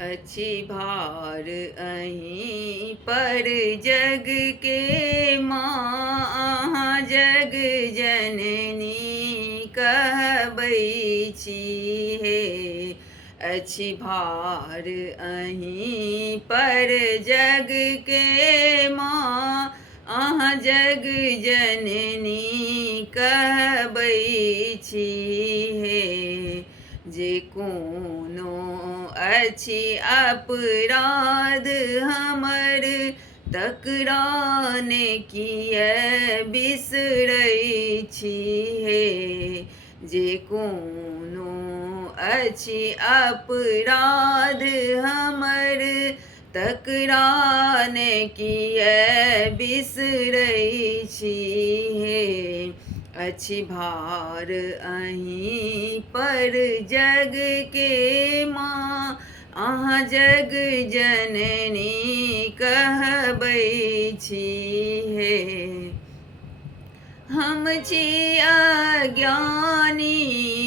अछि भार अहीं पर जग के माँ, अहाँ जग जननी कहबै छी हे। अछि भार अहीं पर जग के माँ, अहाँ जग जननी कहबै छी हे। जे कोनो अछि अपराध हमर, तकरा ने किए बिसरै छी हे। जे कोनो अछि अपराध हमर, तकरा ने किए बिसरै छी हे। अछि भार अहीं पर जग के माँ, अहाँ जग जननी कहबै छी हे। हम छी अज्ञानी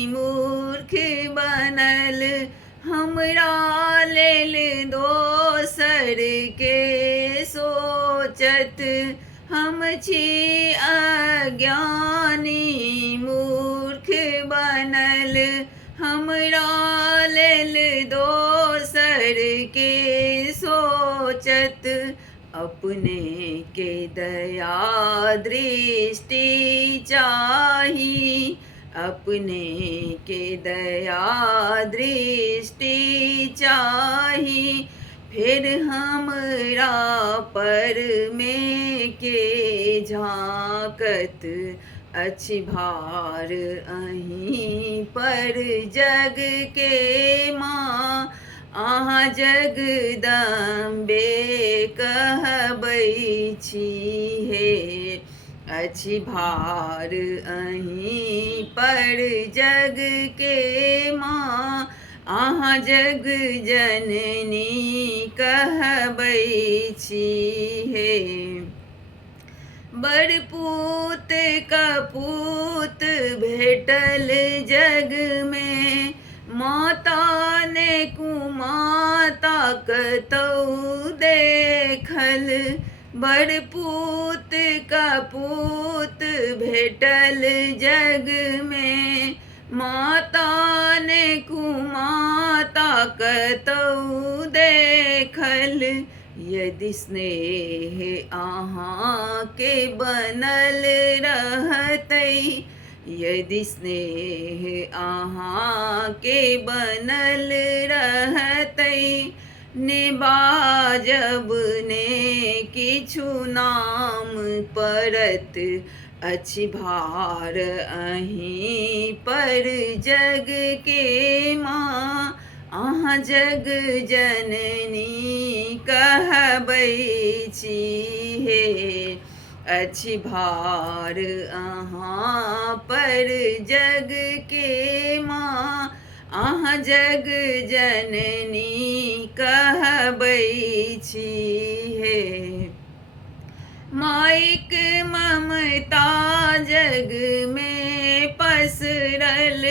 मूर्ख बनल, हमरा लेल दोसर के सोचत। हम छी अज्ञानी मूर्ख बनल, हमरा लेल दोसर के सोचत। अपने के दया दृष्टि चाही, अपने के दया दृष्टि चाही। फिर हमरा पर में के झाँकत। अछि भार अहीं पर जग के माँ, अहाँ जगदम्बे कहबै छी हे। अछि भार अहीं पर जग के माँ, अहाँ जग जननी कहबै छी हे। बड़ पूत कपूत भेटल जग में, माता ने कुमाता कतौ देखल। बड़ पूत कपूत भेटल जग में, माता ने कुमाता कतौ देखल। यदि स्नेह अहाँ के बनल रहतै, यदि स्नेह अहाँ के बनल रहतै, निबाजब ने किछु नाम परत। अछि भार अहीं पर जग के माँ, अहाँ जग जननी कहबै छी हे। अछि भार अहाँ पर जग के माँ, अहाँ जग जननी कहबै छी हे। माइक ममता जग में पसरल,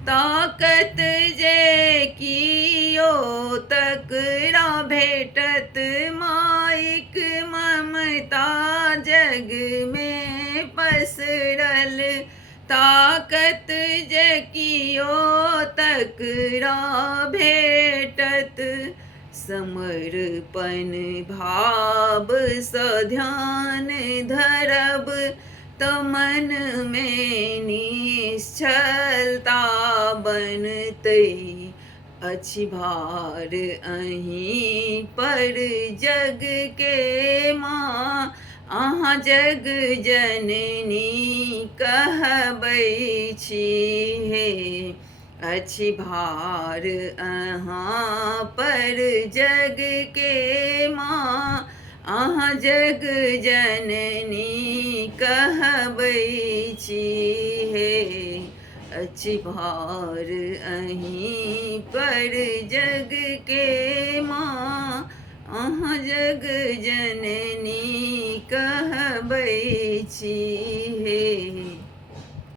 ताकत जे कियो तकरा भेटत। माइक ममता जग में पसरल, ताकत जे कियो तकरा भेटत। समर्पण भाव सँ ध्यान धरब, त मन में निश्चलता बनतै। अछि भार अहीं पर जग के माँ, अहाँ जग जननी कहबै छी हे। अछि भार अहाँ पर जग के माँ, अहाँ जग जननी कहबै छी हे। अछि भार अहीं पर जग के माँ, अहाँ जग जननी कहबै छी हे।